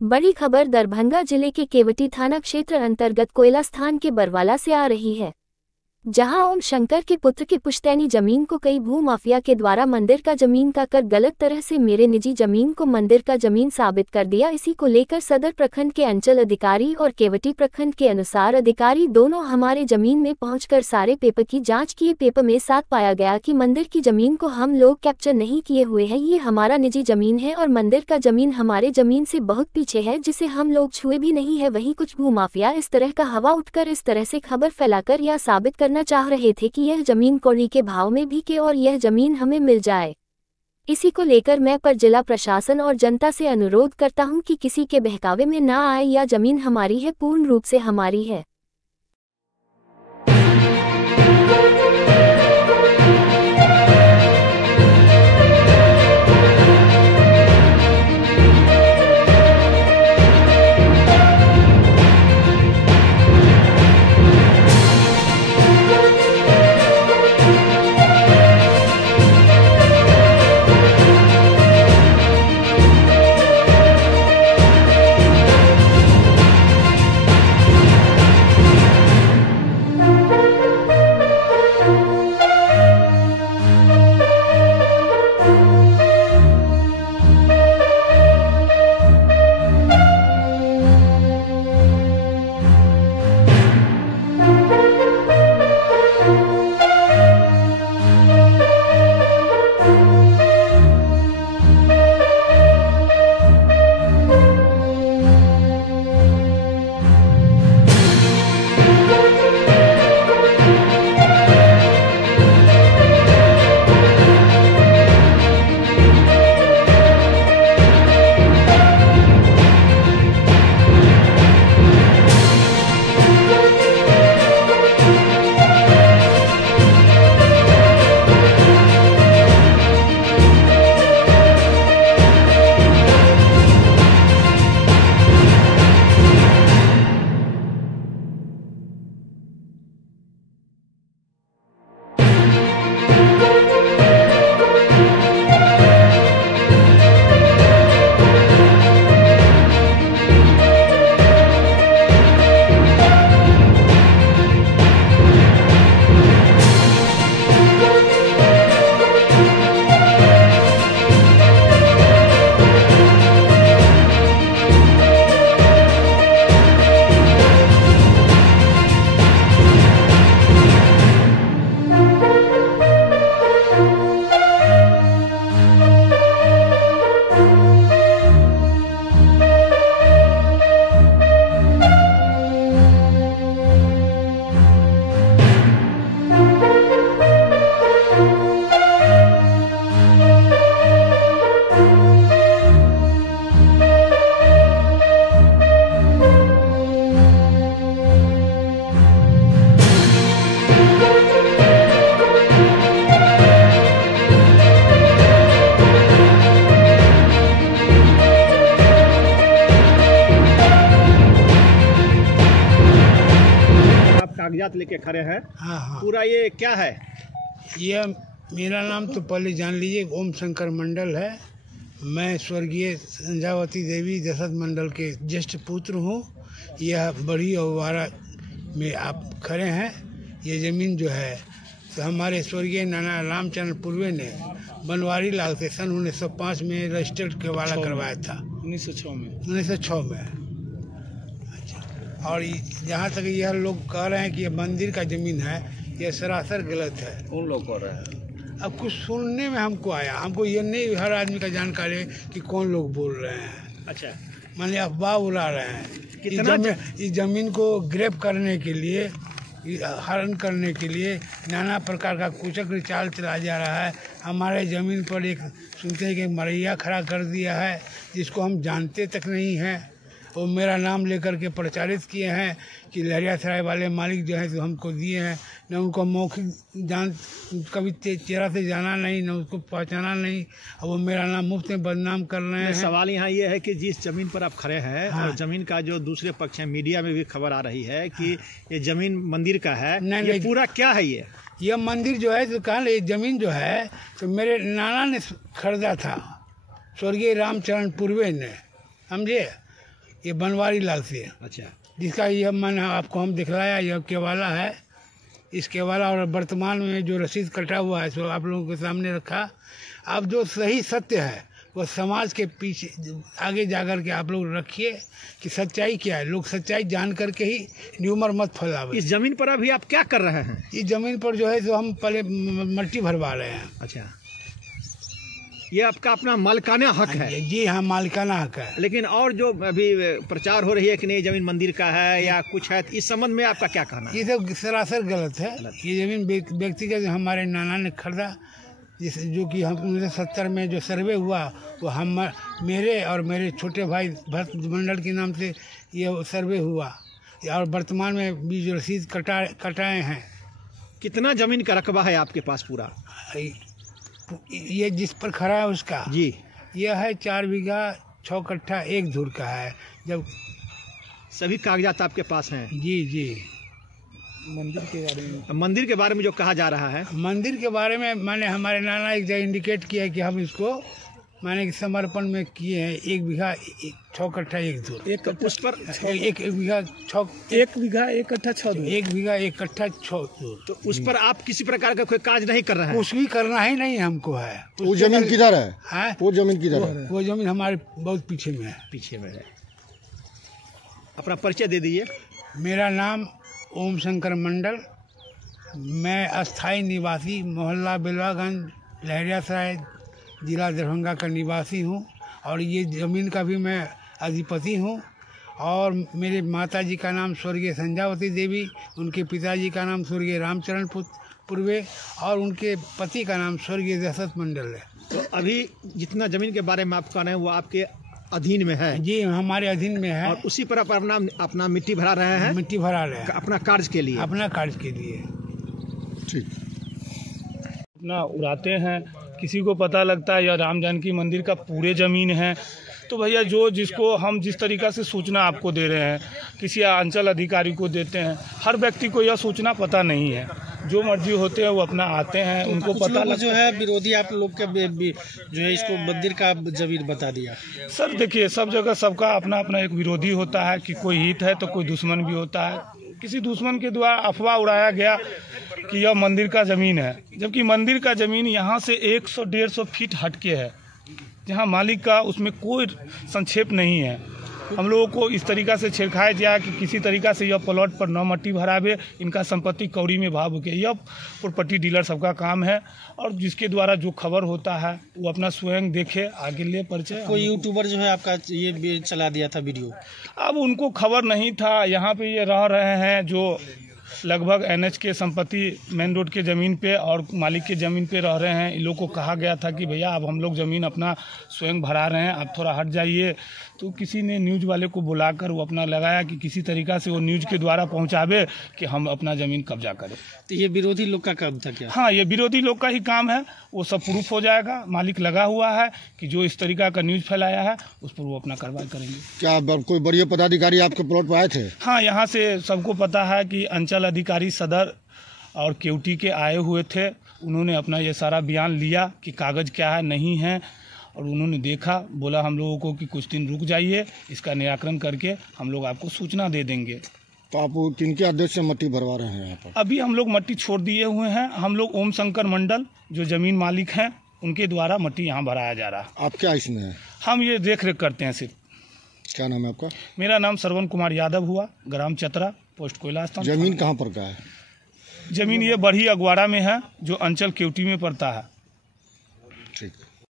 बड़ी खबर दरभंगा जिले के केवटी थाना क्षेत्र अंतर्गत कोयला स्थान के बरवाला से आ रही है, जहां ओम शंकर के पुत्र की पुश्तैनी जमीन को कई भू माफिया के द्वारा मंदिर का जमीन का कर गलत तरह से मेरे निजी जमीन को मंदिर का जमीन साबित कर दिया। इसी को लेकर सदर प्रखंड के अंचल अधिकारी और केवटी प्रखंड के अनुसार अधिकारी दोनों हमारे जमीन में पहुंचकर सारे पेपर की जांच किए। पेपर में साथ पाया गया कि मंदिर की जमीन को हम लोग कैप्चर नहीं किए हुए हैं, ये हमारा निजी जमीन है और मंदिर का जमीन हमारे जमीन से बहुत पीछे है, जिसे हम लोग छुए भी नहीं है। वहीं कुछ भू माफिया इस तरह का हवा उठकर इस तरह से खबर फैलाकर या साबित करना चाह रहे थे कि यह जमीन कौड़ी के भाव में बिके और यह जमीन हमें मिल जाए। इसी को लेकर मैं पर जिला प्रशासन और जनता से अनुरोध करता हूं कि किसी के बहकावे में ना आए। यह जमीन हमारी है, पूर्ण रूप से हमारी है। कागजात लेके खड़े हैं। हाँ। पूरा ये क्या है? ये मेरा नाम तो पहले जान लीजिए, ओम शंकर मंडल है। मैं स्वर्गीय संध्यावती देवी दशरथ मंडल के ज्येष्ठ पुत्र हूँ। यह बड़ी औवारा में आप खड़े हैं। ये ज़मीन जो है तो हमारे स्वर्गीय नाना रामचंद्र पूर्वे ने बनवारी लाल से सन 1905 में रजिस्टर्ड केवाड़ा करवाया था। 1906 में। और जहाँ तक यह लोग कह रहे हैं कि ये मंदिर का ज़मीन है, यह सरासर गलत है। उन लोग कह रहे हैं। अब कुछ सुनने में हमको आया, हमको ये नहीं हर आदमी का जानकारी है कि कौन लोग बोल रहे हैं। अच्छा, माने अफवाह उड़ा रहे हैं। इस जमीन को ग्रेप करने के लिए, हरण करने के लिए नाना प्रकार का कुचक्र चाल चला जा रहा है। हमारे ज़मीन पर एक सुनते हैं कि मरैया खड़ा कर दिया है, जिसको हम जानते तक नहीं हैं। वो मेरा नाम लेकर के प्रचारित किए हैं कि लहरियासराय वाले मालिक जो है तो हमको दिए हैं। न उनको मौखिक जान, कभी चेहरा से जाना नहीं, न उसको पहचाना नहीं। अब वो मेरा नाम मुफ्त में बदनाम कर रहे हैं। सवाल यहाँ ये है कि जिस जमीन पर आप खड़े हैं, हाँ। और जमीन का जो दूसरे पक्ष है, मीडिया में भी खबर आ रही है कि ये जमीन मंदिर का है। ये पूरा क्या है? ये मंदिर जो है तो कहा, ये जमीन जो है तो मेरे नाना ने खरीदा था, स्वर्गीय रामचरण पूर्वे ने, समझे। ये बनवारी लाल से, अच्छा, जिसका यह मैंने आपको हम दिखलाया, यह केवाला है। इस केवाला और वर्तमान में जो रसीद कटा हुआ है सो आप लोगों के सामने रखा। अब जो सही सत्य है वो समाज के पीछे आगे जाकर के आप लोग रखिए कि सच्चाई क्या है। लोग सच्चाई जान करके ही न्यूमर मत फैलावे। इस जमीन पर अभी आप क्या कर रहे हैं? इस जमीन पर जो है तो हम पहले मट्टी भरवा रहे हैं। अच्छा, ये आपका अपना मालिकाना हक है? जी हाँ, मालिकाना हक है। लेकिन और जो अभी प्रचार हो रही है कि नहीं जमीन मंदिर का है या कुछ है, इस संबंध में आपका क्या कहना है? ये सब सरासर गलत है। ये जमीन व्यक्तिगत हमारे नाना ने खरीदा, जिस जो कि हम 1970 में जो सर्वे हुआ वो हम मेरे और मेरे छोटे भाई भरत मंडल के नाम से ये सर्वे हुआ, और वर्तमान में भी जो रसीद कटाए हैं। कितना जमीन का रकबा है आपके पास पूरा? ये जिस पर खड़ा है उसका जी, यह है 4 बीघा 6 कट्ठा 1 धुर का है। जब सभी कागजात आपके पास हैं? जी जी। मंदिर के बारे में जो कहा जा रहा है, मंदिर के बारे में मैंने हमारे नाना एक जगह इंडिकेट किया है कि हम इसको मैंने समर्पण में किए हैं 1 बीघा 6 कट्ठा 1 धुर। एक उस पर 1 बीघा 1 कट्ठा 6 धुर। 1 बीघा 1 कट्ठा 6 धुर। तो उस पर आप किसी प्रकार का कोई काज नहीं कर रहे हैं? कुछ भी करना ही नहीं हमको है। वो जमीन किधर है? वो जमीन किधर है? वो जमीन हमारे बहुत पीछे में है। पीछे में है। अपना परिचय दे दीजिए। मेरा नाम ओम शंकर मंडल, मैं अस्थाई निवासी मोहल्ला बेलवागंज लहरियासराय जिला दरभंगा का निवासी हूँ, और ये ज़मीन का भी मैं अधिपति हूँ। और मेरे माताजी का नाम स्वर्गीय संध्यावती देवी, उनके पिताजी का नाम स्वर्गीय रामचरण पूर्वे, और उनके पति का नाम स्वर्गीय दशरथ मंडल है। तो अभी जितना जमीन के बारे में आप कह रहे हैं वो आपके अधीन में है? जी, हमारे अधीन में है। और उसी पर आप अपना मिट्टी भरा रहे हैं? मिट्टी भरा रहे हैं अपना कार्य के लिए? अपना कार्य के लिए। ठीक। अपना उड़ाते हैं, किसी को पता लगता है यह राम जानकी मंदिर का पूरे ज़मीन है, तो भैया जो जिसको हम जिस तरीक़ा से सूचना आपको दे रहे हैं, किसी अंचल अधिकारी को देते हैं, हर व्यक्ति को यह सूचना पता नहीं है। जो मर्जी होते हैं वो अपना आते हैं, तो उनको पता लग जो है विरोधी आप लोग के जो है इसको मंदिर का जमीन बता दिया। सर देखिए, सब जगह सबका अपना अपना एक विरोधी होता है कि कोई हित है तो कोई दुश्मन भी होता है। किसी दुश्मन के द्वारा अफवाह उड़ाया गया कि यह मंदिर का ज़मीन है, जबकि मंदिर का ज़मीन यहाँ से 100-150 फीट हटके है, जहाँ मालिक का उसमें कोई संक्षेप नहीं है। हम लोगों को इस तरीक़ा से छेड़खाया गया कि किसी तरीक़ा से यह प्लॉट पर न मट्टी भरावे, इनका संपत्ति कौड़ी में भाव हो गया। यह प्रॉपर्टी डीलर सबका काम है, और जिसके द्वारा जो खबर होता है वो अपना स्वयं देखे, आगे ले परिचय। कोई यूट्यूबर जो है आपका ये चला दिया था वीडियो, अब उनको खबर नहीं था। यहाँ पे ये रह रहे हैं जो लगभग NH के संपत्ति मेन रोड के ज़मीन पे और मालिक के ज़मीन पे रह रहे हैं। इन लोग को कहा गया था कि भैया अब हम लोग ज़मीन अपना स्वयं भरा रहे हैं, आप थोड़ा हट जाइए। तो किसी ने न्यूज़ वाले को बुलाकर वो अपना लगाया कि किसी तरीक़ा से वो न्यूज़ के द्वारा पहुंचावे कि हम अपना ज़मीन कब्जा करें। तो ये विरोधी लोग का काम था क्या? हाँ, ये विरोधी लोग का ही काम है। वो सब प्रूफ हो जाएगा, मालिक लगा हुआ है कि जो इस तरीक़ा का न्यूज़ फैलाया है उस पर वो अपना कार्रवाई करेंगे। क्या कोई बड़े पदाधिकारी आपके प्लॉट पर आए थे? हाँ, यहाँ से सबको पता है कि अंचल अधिकारी सदर और केवटी के आए हुए थे। उन्होंने अपना ये सारा बयान लिया कि कागज़ क्या है नहीं है, और उन्होंने देखा, बोला हम लोगों को कि कुछ दिन रुक जाइए, इसका निराकरण करके हम लोग आपको सूचना दे देंगे। तो आप किनके आदेश से मट्टी भरवा रहे हैं यहाँ पर? अभी हम लोग मट्टी छोड़ दिए हुए हैं। हम लोग ओम शंकर मंडल जो ज़मीन मालिक हैं उनके द्वारा मट्टी यहाँ भराया जा रहा है। आप क्या इसमें है? हम ये देख रेख करते हैं सिर्फ। क्या नाम है आपका? मेरा नाम श्रवण कुमार यादव हुआ, ग्राम चतरा, पोस्ट कोयला स्थान। जमीन कहाँ पर का है? जमीन ये बढ़ी अगवाड़ा में है, जो अंचल केवटी में पड़ता है।